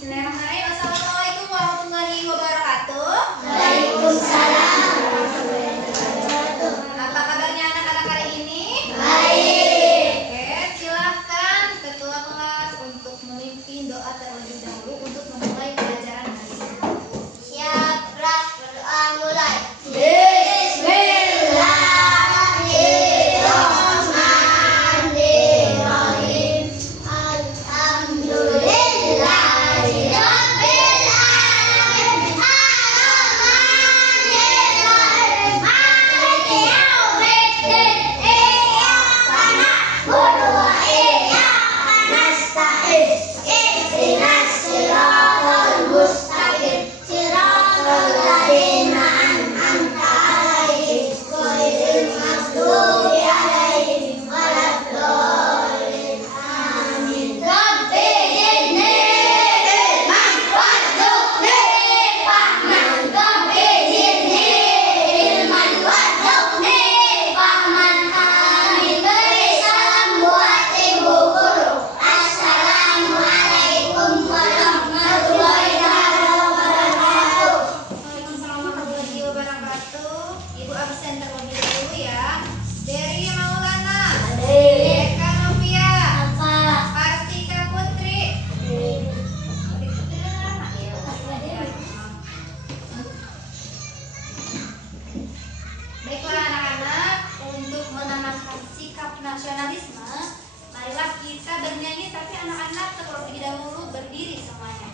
Bismillahirrahmanirrahim. Assalamualaikum warahmatullahi wabarakatuh. Waalaikumsalam. Apa kabarnya anak-anak hari ini? Baik. Oke, silahkan ketua kelas untuk memimpin doa terlebih dahulu untuk memulai pelajaran hari ini. Siap, Rak, berdoa mulai. Bismillahirrahmanirrahim. Alhamdulillahirabbil alamin. Arrahmanirrahim. Maliki yaumiddin. Iyyaka na'budu wa iyyaka nasta'in. Ihdinas siratal mustaqim. Siratal ladzina an'amta 'alaihim ghairil maghdubi 'alaihim waladdallin. Amin. Rabbi zidni ilman warzuqni fahman. Rabbi zidni ilman warzuqni fahman. Amin. Beri salam buat Ibu Guru. Assalamualaikum warahmatullahi wabarakatuh. Waalaikumsalam warahmatullahi wabarakatuh. Ibu absen terlebih dahulu ya. Dari Maulana, Eka Novia, Kartika Putri. Baiklah anak-anak, untuk menanamkan sikap nasionalisme, marilah kita bernyanyi, tapi anak-anak terlebih dahulu berdiri semuanya.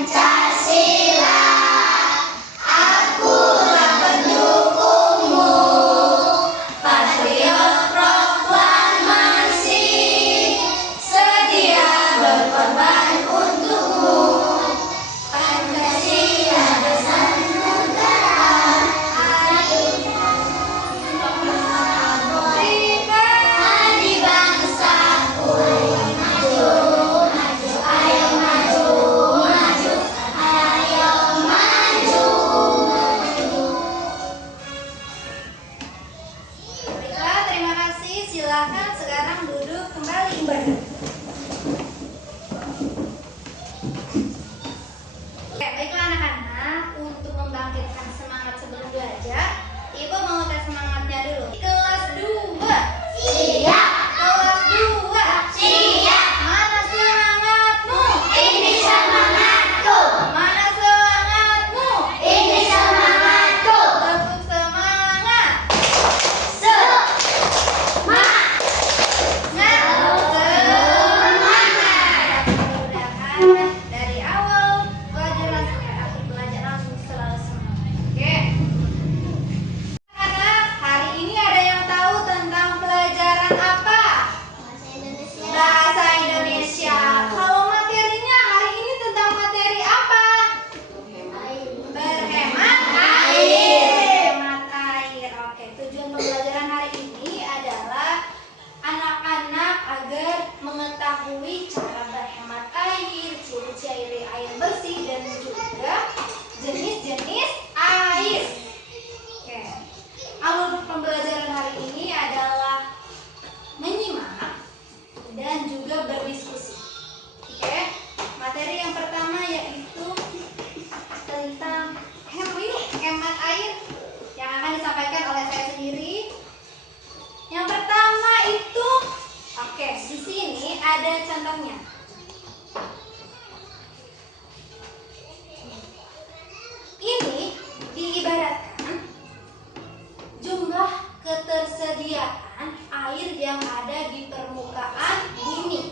Pancasila, akulah pendukungmu, patriot proklamasi, sedia berkorban untukmu. Pancasila dasar negara, adik bangsaku, maju, maju, ayo maju, maju, ayo maju, maju. Baiklah, terima kasih. Silakan sekarang duduk kembali. Oke, baiklah anak-anak, untuk membangkitkan semangat sebelum belajar, Ibu mau tes semangatnya dulu. Kelas 2. Siap, Kelas 2. siap, Mana semangatmu? ini semangatku, Mana semangatmu? ini semangatku. Tepuk semangat. Semangat. Mudah-mudahan dari awal pelajaran sampai akhir pelajaran selalu semangat. Oke. Anak, hari ini ada yang tahu tentang pelajaran apa? Bahasa Indonesia. Kalau materinya hari ini tentang materi apa? Berhemat air. Berhemat air. Oke, tujuan pembelajaran hari ini adalah anak-anak agar mengetahui cara berhemat air, ciri-ciri air bersih, dan juga jenis-jenis air. Oke. Alur pembelajaran hari ini adalah menyimak dan juga berdiskusi. Oke. Materi yang pertama yaitu tentang hemat air yang akan disampaikan oleh saya sendiri. Yang pertama itu, oke, di sini ada contohnya. Ini diibaratkan jumlah ketersediaan air yang ada di permukaan bumi.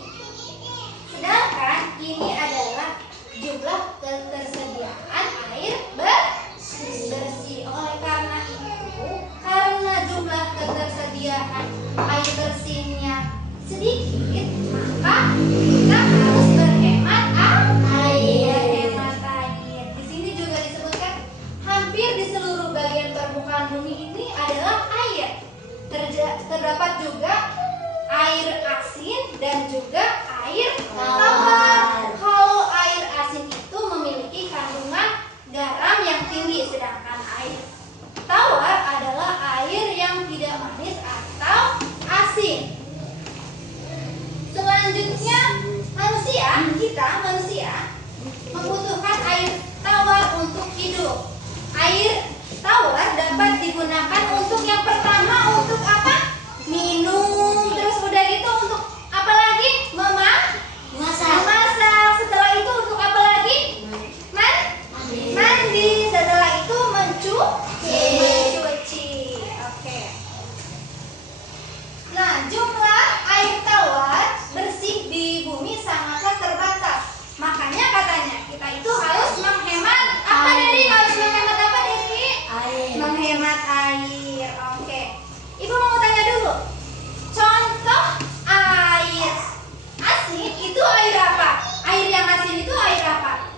Sedangkan ini adalah jumlah ketersediaan air bersih. Oleh karena itu, karena jumlah ketersediaan air bersihnya sedikit, maka kita kita manusia membutuhkan air tawar untuk hidup. Air tawar dapat digunakan untuk yang pertama untuk apa? Minum. Terus udah gitu untuk apa lagi? Memasak. Setelah itu untuk apa lagi? Mandi. Setelah itu mencuci. Oke. Nah, jumlah air tawar bersih di bumi sangatlah terbatas. Makanya katanya kita itu harus menghemat apa dari? Harus menghemat apa dari? Menghemat air. Oke. Ibu mau tanya dulu. Contoh air asin itu air apa? Air yang asin itu air apa?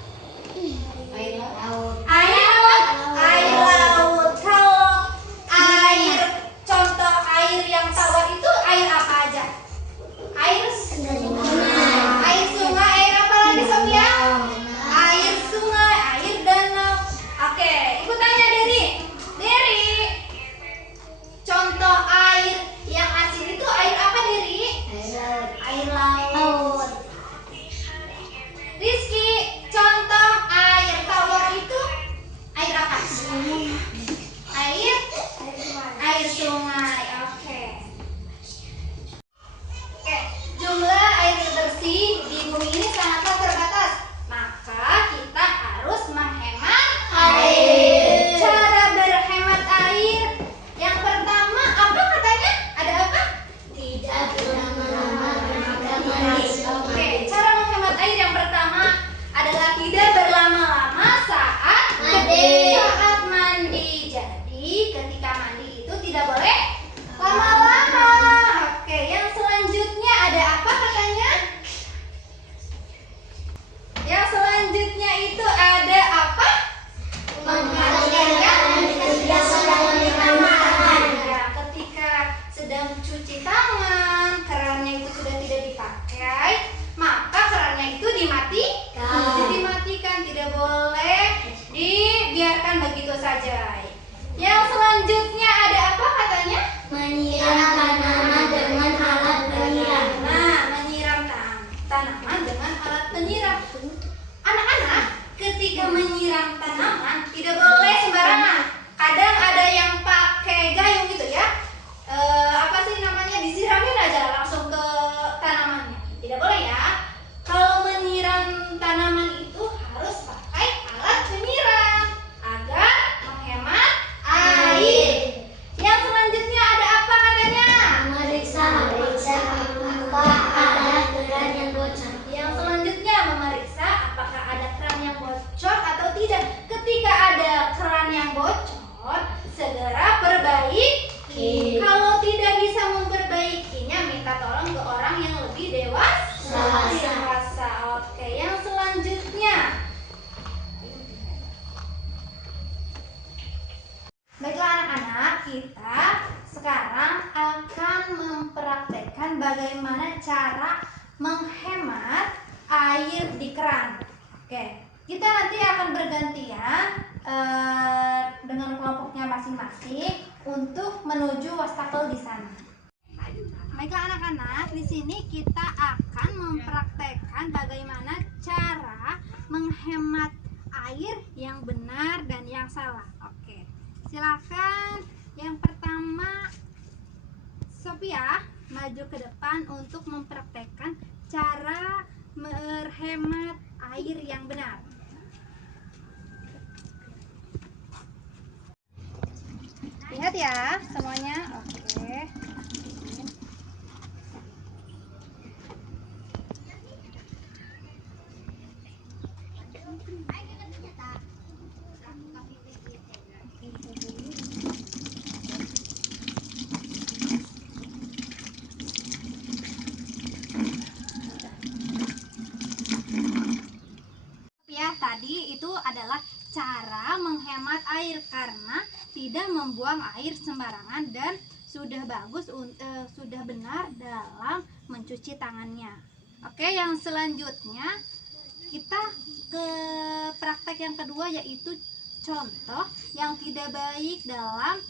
Air laut. Air laut. Kalau air contoh air yang tawar itu air apa aja? Air sungai. Air apa lagi Sophia? Air sungai, air danau. Oke, ibu tanya Deri. Contoh air yang asin itu air apa Deri? Air laut. Rizky, contoh air tawar itu air apa? Air sungai. Oke. Jumlah air bersih di bumi ini sangatlah terbatas. Maka kita harus menghemat air. Cara berhemat air yang pertama apa katanya? Ada apa? Tidak berlama-lama mandi. Oke, cara menghemat air yang pertama adalah tidak berlama-lama saat mandi. Jadi ketika mandi itu tidak boleh lama-lama. Oke, yang selanjutnya ada apa katanya? Yang selanjutnya itu ada apa? Ya, ketika sedang cuci tangan, kerannya itu sudah tidak dipakai, maka kerannya itu dimatikan, tidak boleh dibiarkan begitu saja. Yang selanjutnya ada apa katanya? Menyiram tanaman dengan alat penyiram. Nah, menyiram tanaman dengan alat penyiram. Anak-anak, ketika menyiram tanaman tidak boleh sembarangan. Kadang ada yang pakai gayung gitu ya. Apa sih namanya? Disiramin aja langsung ke tanamannya. Tidak boleh ya. Kalau menyiram tanaman itu harus pakai alat penyiram agar menghemat air. Yang selanjutnya ada apa katanya? Memeriksa apakah ada keran yang bocor. Yang selanjutnya memeriksa apakah ada keran yang bocor atau tidak. Ketika ada keran yang bocor, segera perbaiki. Kalau tidak bisa memperbaikinya, minta tolong ke orang yang lebih dewasa. Oke, yang selanjutnya. Baiklah anak-anak, kita sekarang akan mempraktekkan bagaimana cara menghemat air di keran. Oke, kita nanti akan bergantian dengan kelompoknya masing-masing untuk menuju wastafel di sana. Baiklah anak-anak, di sini kita akan mempraktekkan bagaimana cara menghemat air yang benar dan yang salah. Oke. Silakan yang pertama Sophia maju ke depan untuk mempraktekkan cara berhemat air yang benar. Lihat ya semuanya. Oke. Ya, tadi itu adalah cara menghemat air karena tidak membuang air sembarangan dan sudah bagus, sudah benar dalam mencuci tangannya. Oke, yang selanjutnya kita ke praktek yang kedua, yaitu contoh yang tidak baik dalam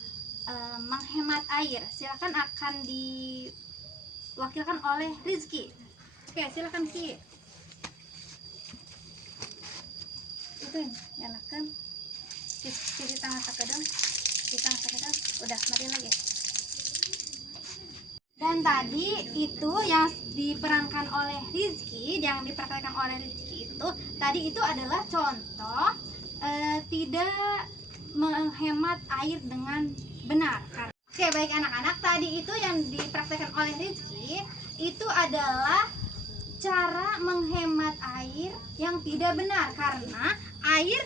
menghemat air. Silakan, akan diwakilkan oleh Rizky. Oke, silakan Ki. Itu nyalakan. Cuci tangan sakedeng. Udah, matiin lagi. Dan tadi itu yang diperankan oleh Rizky, yang dipraktekkan oleh Rizky itu tadi itu adalah contoh tidak menghemat air dengan benar. Oke, baik anak-anak, tadi itu yang dipraktekkan oleh Rizky itu adalah cara menghemat air yang tidak benar, karena air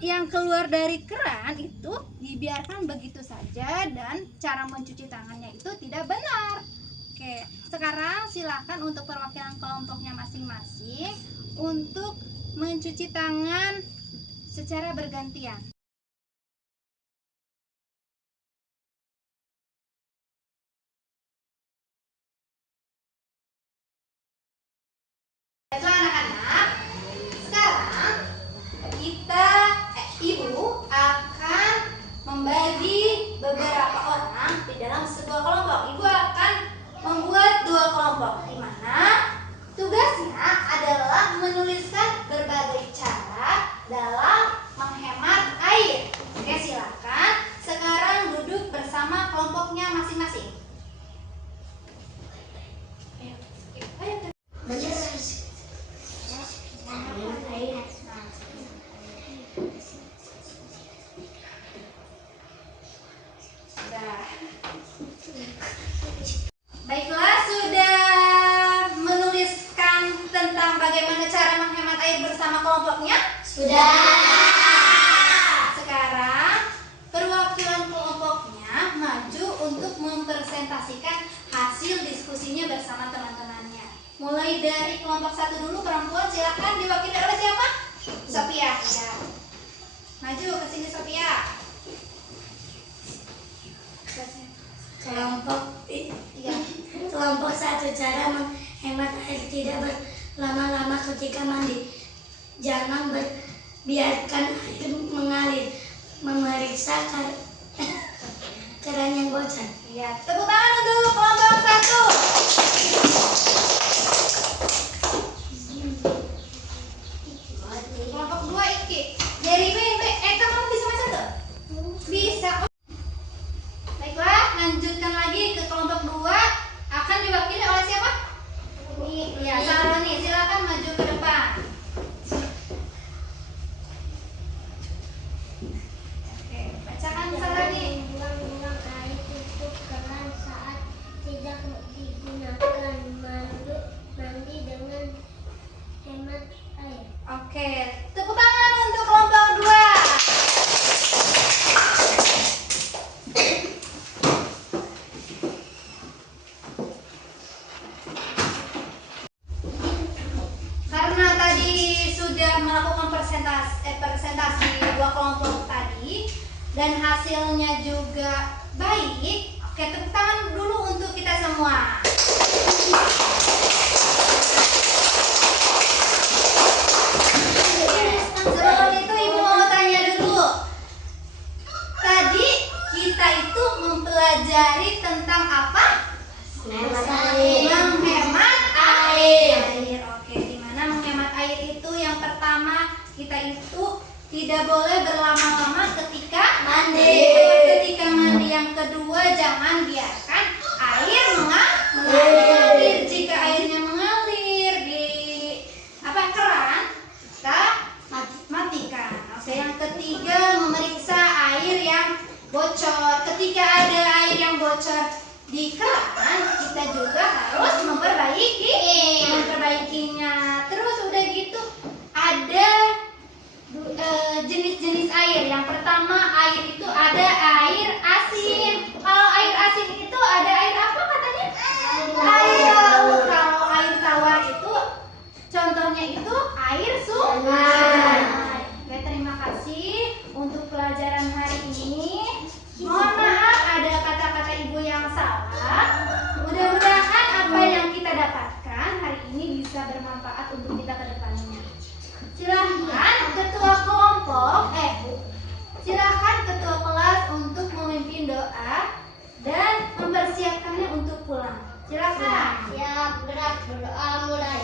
yang keluar dari keran itu dibiarkan begitu saja dan cara mencuci tangannya itu tidak benar. Oke, sekarang silakan untuk perwakilan kelompoknya masing-masing untuk mencuci tangan secara bergantian. Baiklah anak-anak, sekarang ibu akan membagi beberapa orang di dalam sebuah kelompok. Ibu akan membuat 2 kelompok, di mana tugasnya adalah menuliskan berbagai cara dalam menghemat air. Oke, silakan sekarang duduk bersama kelompoknya masing-masing. Baiklah, sudah menuliskan tentang bagaimana cara menghemat air bersama kelompoknya? Sudah. Sekarang perwakilan kelompoknya maju untuk mempresentasikan hasil diskusinya bersama teman-temannya. Mulai dari kelompok 1 dulu, perempuan, silakan diwakili oleh siapa? Sophia. Ya. Maju ke sini Sophia. Kelompok 1, cara menghemat air tidak berlama-lama ketika mandi. Jangan biarkan air mengalir. Memeriksa keran yang bocor. Ya, tepuk tangan untuk kelompok 1. Kelompok 2 Iki. Dari kamu bisa masak tuh? Bisa. Baiklah, lanjutkan lagi ke kelompok 2. Akan diwakili oleh siapa? Ya, Saroni, silakan maju ke depan. Oke, bacakan Saroni. Buang-buang air tutup keran saat tidak digunakan. Mandi dengan hemat air. Oke, tepuk tangan untuk kelompok 2. Karena tadi sudah melakukan presentasi 2 kelompok tadi dan hasilnya juga baik. Oke, tepuk tangan dulu untuk kita semua. Sebelum itu ibu mau tanya dulu. Tadi kita itu mempelajari tentang apa? Menghemat air. Oke, dimana menghemat air itu yang pertama kita itu tidak boleh berlama-lama ketika mandi. Yang kedua, jangan biarkan air mengalir. Jika airnya mengalir di keran, kita matikan. Oke, yang ketiga, memeriksa air yang bocor. Ketika ada air yang bocor di keran, kita juga harus memperbaikinya. Terus udah gitu ada jenis-jenis air. Yang pertama, air itu ada air asin. Kalau air asin itu ada air apa katanya? Air laut. Kalau air tawar itu contohnya itu air sungai. Oke, terima kasih untuk pelajaran hari ini. Mohon maaf ada kata-kata ibu yang salah. Mudah-mudahan apa yang kita dapatkan hari ini bisa bermanfaat untuk kita ke depannya. Silahkan ketua kelas untuk memimpin doa dan mempersiapkannya untuk pulang. Silakan. Siap, gerak, berdoa mulai.